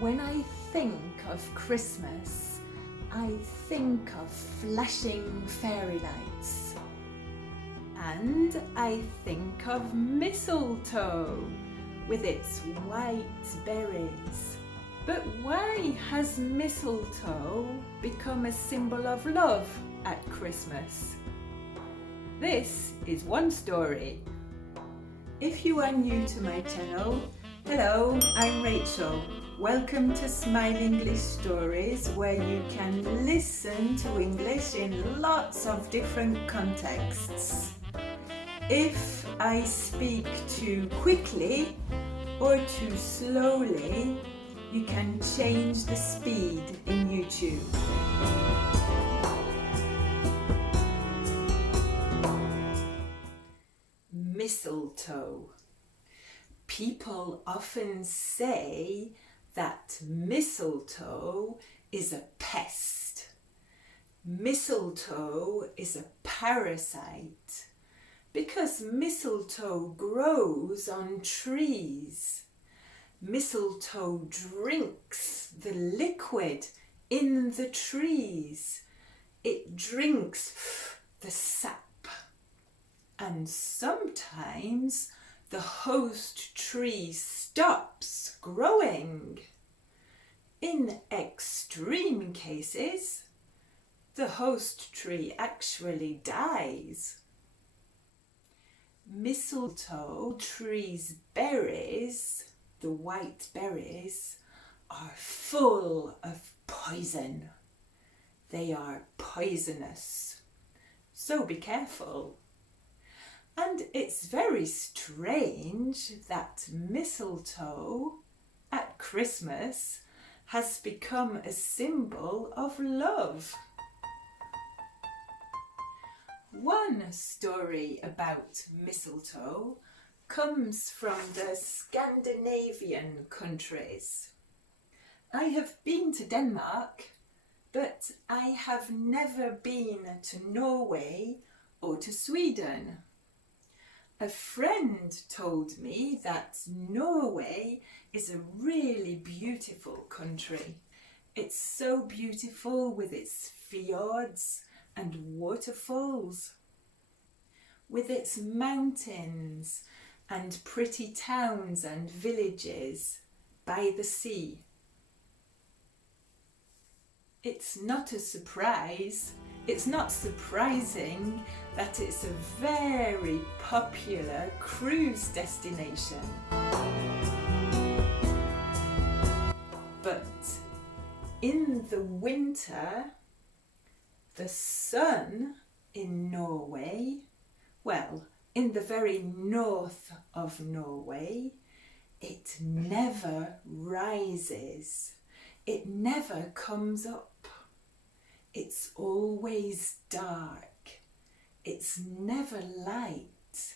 When I think of Christmas, I think of flashing fairy lights. And I think of mistletoe with its white berries. But why has mistletoe become a symbol of love at Christmas? This is one story. If you are new to my channel, hello, I'm Rachel. Welcome to Smile English Stories, where you can listen to English in lots of different contexts. If I speak too quickly or too slowly, you can change the speed in YouTube. Mistletoe. People often say that mistletoe is a pest. Mistletoe is a parasite because mistletoe grows on trees. Mistletoe drinks the liquid in the trees. It drinks the sap. And sometimes the host tree stops growing. In extreme cases, the host tree actually dies. Mistletoe tree's berries, the white berries, are full of poison. They are poisonous, so be careful. And it's very strange that mistletoe at Christmas has become a symbol of love. One story about mistletoe comes from the Scandinavian countries. I have been to Denmark, but I have never been to Norway or to Sweden. A friend told me that Norway is a really beautiful country. It's so beautiful with its fjords and waterfalls, with its mountains and pretty towns and villages by the sea. It's not a surprise. It's not surprising that it's a very popular cruise destination. But in the winter, the sun in Norway, well, in the very north of Norway, it never rises. It never comes up. It's always dark. It's never light.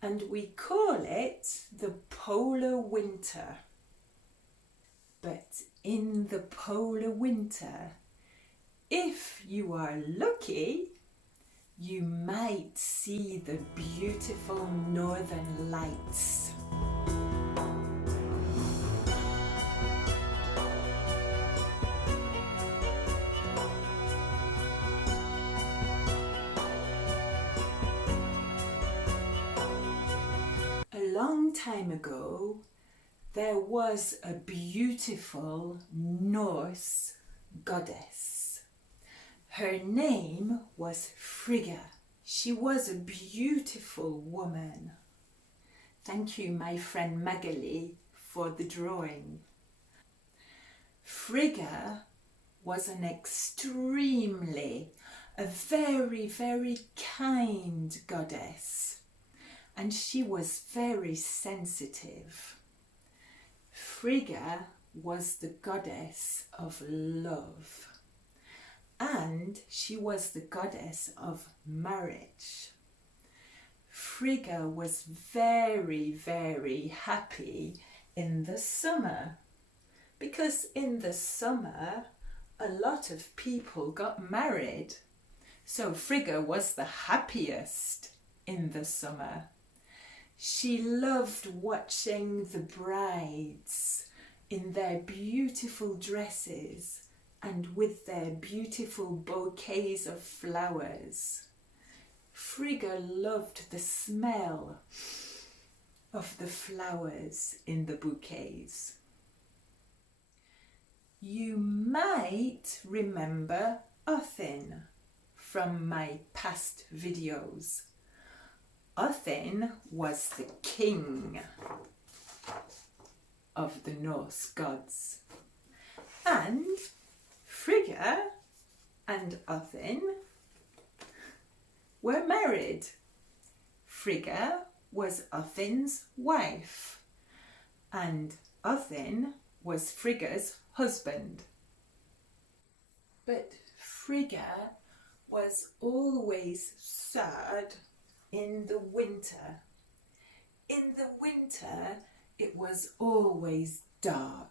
And we call it the polar winter. But in the polar winter, if you are lucky, you might see the beautiful northern lights. A long time ago, there was a beautiful Norse goddess. Her name was Frigga. She was a beautiful woman. Thank you, my friend Magali, for the drawing. Frigga was a very, very kind goddess. And she was very sensitive. Frigga was the goddess of love. And she was the goddess of marriage. Frigga was very, very happy in the summer. Because in the summer, a lot of people got married. So Frigga was the happiest in the summer. She loved watching the brides in their beautiful dresses and with their beautiful bouquets of flowers. Frigga loved the smell of the flowers in the bouquets. You might remember Othin from my past videos. Othin was the king of the Norse gods. And Frigga and Othin were married. Frigga was Othin's wife, and Othin was Frigga's husband. But Frigga was always sad in the winter. In the winter, it was always dark.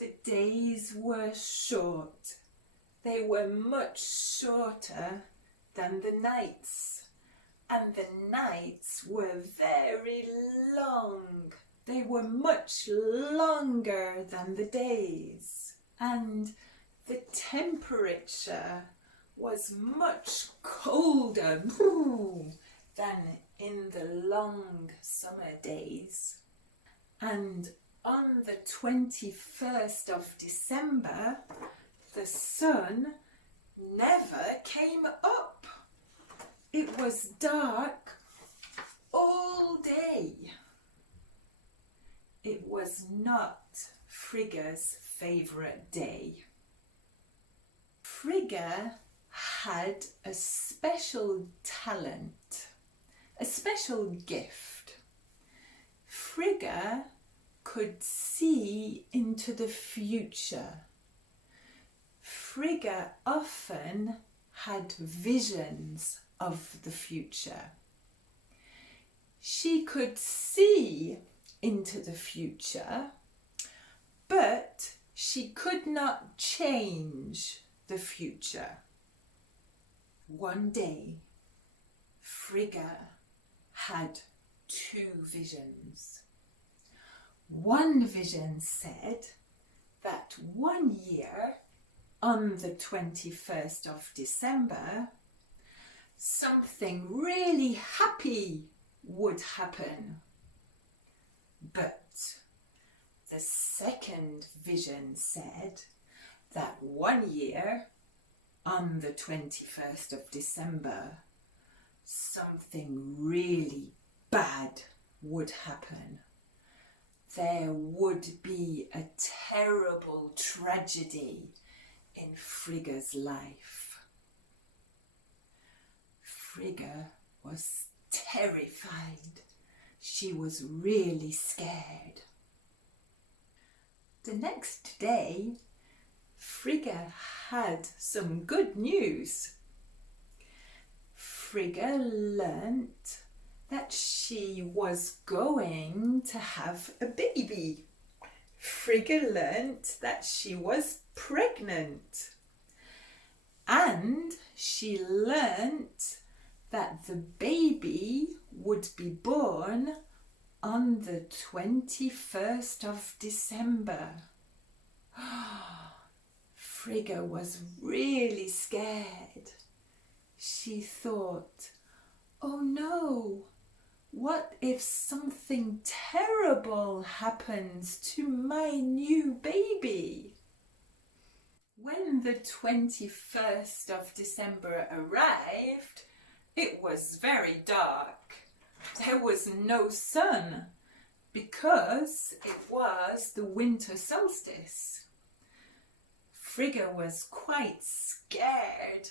The days were short. They were much shorter than the nights, and the nights were very long. They were much longer than the days, and the temperature was much colder than in the long summer days. And on the 21st of December, the sun never came up. It was dark all day. It was not Frigga's favourite day. Frigga had a special talent, a special gift. Frigga could see into the future. Frigga often had visions of the future. She could see into the future, but she could not change the future. One day, Frigga had two visions. One vision said that one year, on the 21st of December, something really happy would happen. But the second vision said that one year, on the 21st of December, something really bad would happen. There would be a terrible tragedy in Frigga's life. Frigga was terrified. She was really scared. The next day, Frigga had some good news. Frigga learnt that she was going to have a baby. Frigga learnt that she was pregnant. And she learnt that the baby would be born on the 21st of December. Frigga was really scared. She thought, oh no, what if something terrible happens to my new baby? When the 21st of December arrived, it was very dark. There was no sun because it was the winter solstice. Frigga was quite scared,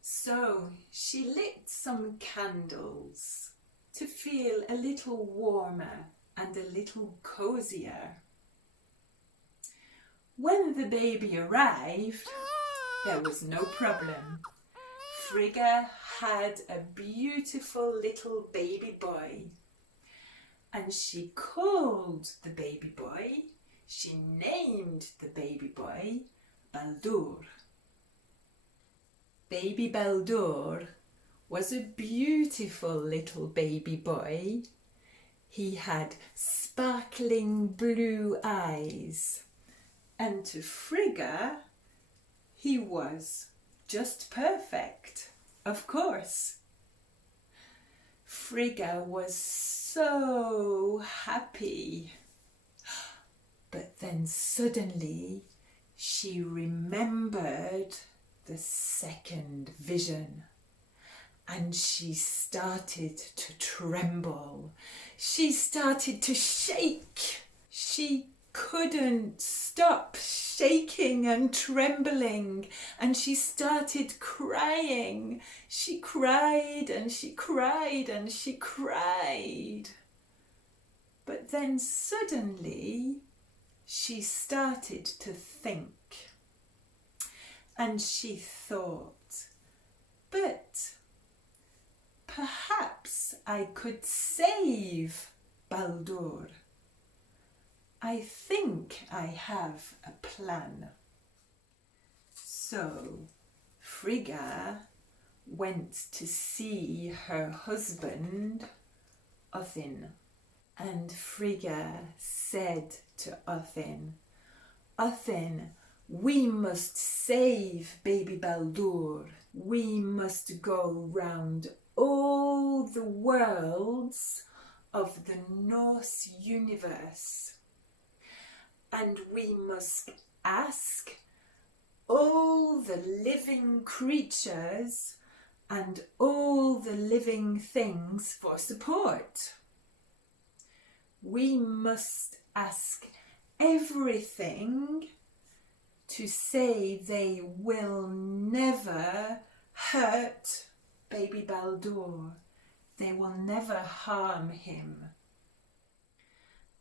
so she lit some candles to feel a little warmer and a little cozier. When the baby arrived, there was no problem. Frigga had a beautiful little baby boy, and she called the baby boy, she named the baby boy Baldur. Baby Baldur was a beautiful little baby boy. He had sparkling blue eyes, and to Frigga, he was just perfect, of course. Frigga was so happy. But then suddenly she remembered the second vision, and she started to tremble. She started to shake. She couldn't stop shaking and trembling, and she started crying. She cried and she cried and she cried. But then suddenly she started to think, and she thought, but perhaps I could save Baldur. I think I have a plan. So Frigga went to see her husband, Othin. And Frigga said to Othin, Othin, we must save baby Baldur. We must go round all the worlds of the Norse universe. And we must ask all the living creatures and all the living things for support. We must ask everything to say they will never hurt baby Baldur. They will never harm him.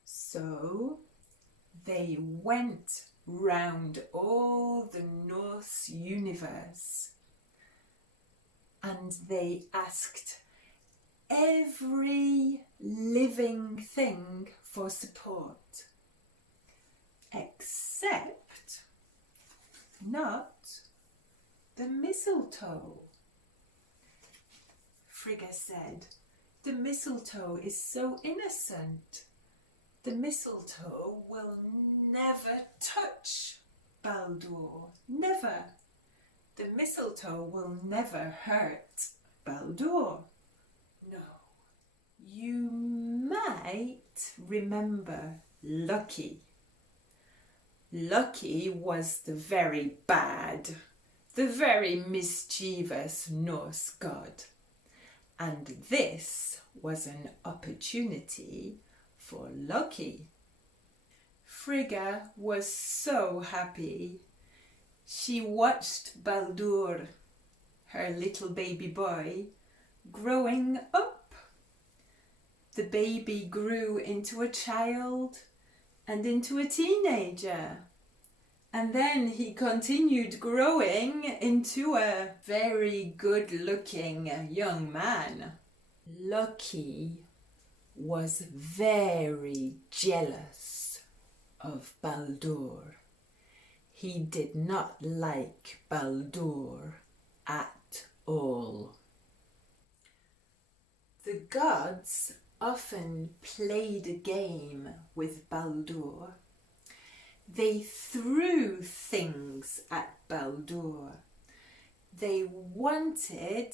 So they went round all the Norse universe and they asked every living thing for support, except not the mistletoe. Frigga said, the mistletoe is so innocent. The mistletoe will never touch Baldur. Never. The mistletoe will never hurt Baldur. No. You might remember Loki. Loki was the very bad, the very mischievous Norse god. And this was an opportunity for Loki. Frigga was so happy. She watched Baldur, her little baby boy, growing up. The baby grew into a child and into a teenager. And then he continued growing into a very good-looking young man. Loki was very jealous of Baldur. He did not like Baldur at all. The gods often played a game with Baldur. They threw things at Baldur. They wanted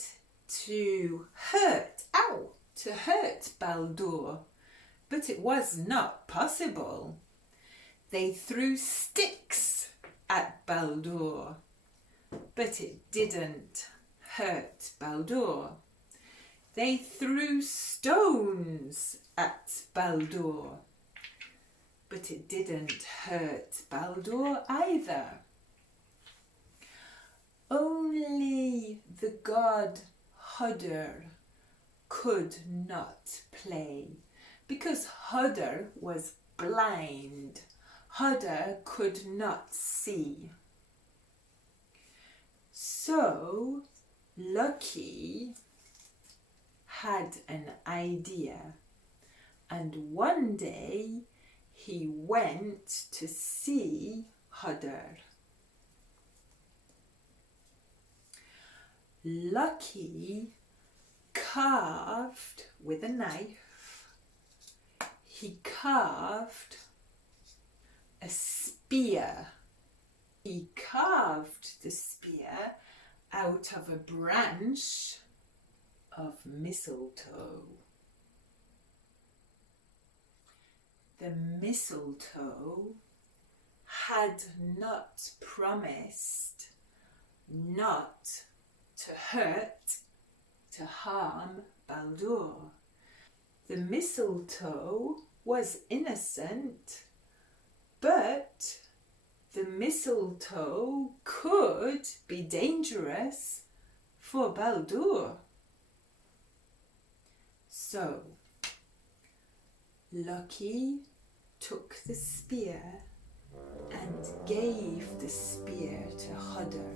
to hurt Baldur, but it was not possible. They threw sticks at Baldur, but it didn't hurt Baldur. They threw stones at Baldur, but it didn't hurt Baldur either. Only the god Hodr could not play, because Hodr was blind. Hodr could not see. So Loki had an idea, and one day he went to see Hodr. Loki carved with a knife he carved a spear. He carved the spear out of a branch of mistletoe. The mistletoe had not promised not to hurt, to harm Baldur. The mistletoe was innocent, but the mistletoe could be dangerous for Baldur. So, Loki took the spear and gave the spear to Hodder.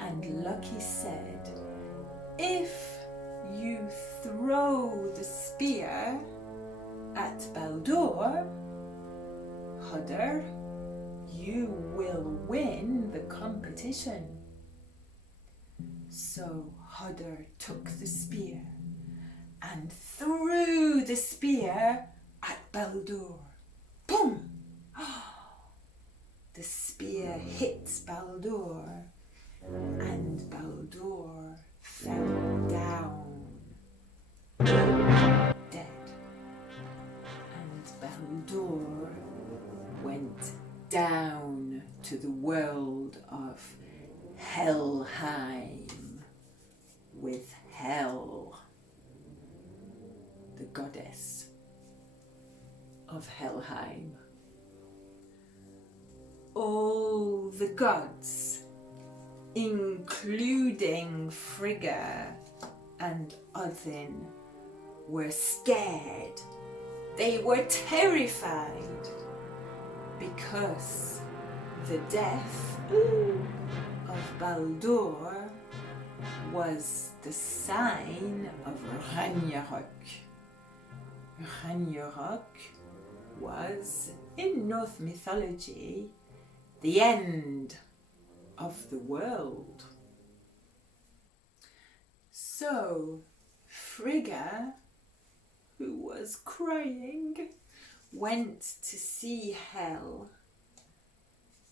And Loki said, if you throw the spear at Baldur, Hodder, you will win the competition. So Hodder took the spear and threw the spear at Baldur. Boom! The spear hit Baldur, and Baldur fell down, dead. And Baldur went down to the world of Helheim with Hel, the goddess of Helheim. All the gods, including Frigga and Odin, were scared. They were terrified because the death of Baldur was the sign of Ragnarok. Ragnarok was, in Norse mythology, the end of the world. So Frigga, who was crying, went to see Hel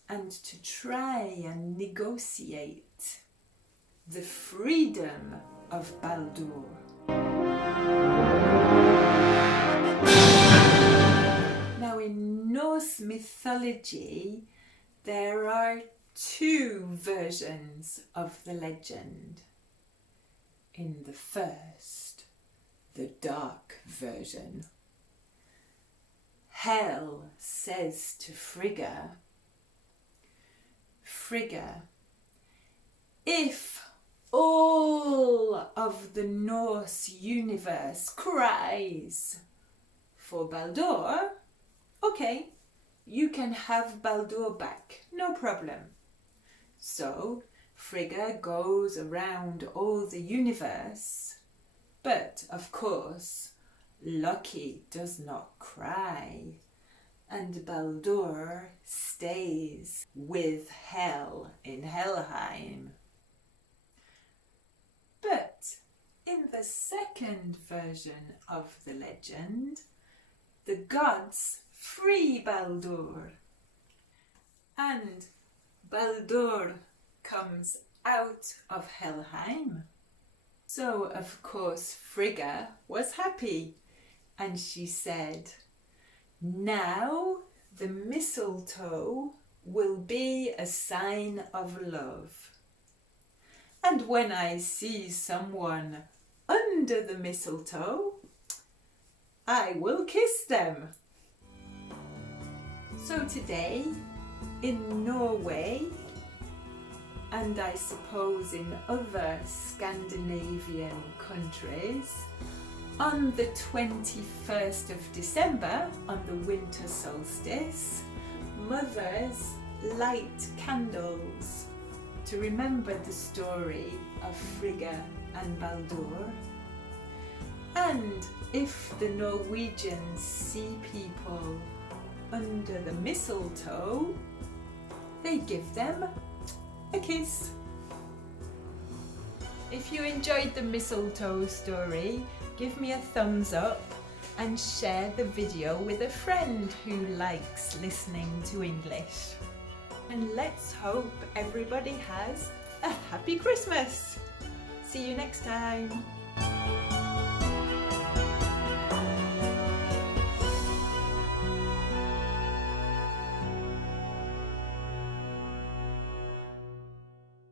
and to try and negotiate the freedom of Baldur. Now, in Norse mythology, there are two versions of the legend. In the first, the dark version, Hel says to Frigga, Frigga, if all of the Norse universe cries for Baldur, okay, you can have Baldur back, no problem. So Frigga goes around all the universe, but of course Loki does not cry, and Baldur stays with Hel in Helheim. But in the second version of the legend, the gods free Baldur, and Baldur comes out of Helheim. So of course Frigga was happy, and she said, now the mistletoe will be a sign of love. And when I see someone under the mistletoe, I will kiss them. So today, in Norway, and I suppose in other Scandinavian countries, on the 21st of December, on the winter solstice, mothers light candles to remember the story of Frigga and Baldur. And if the Norwegians see people under the mistletoe, they give them a kiss. If you enjoyed the mistletoe story, give me a thumbs up and share the video with a friend who likes listening to English. And let's hope everybody has a happy Christmas. See you next time.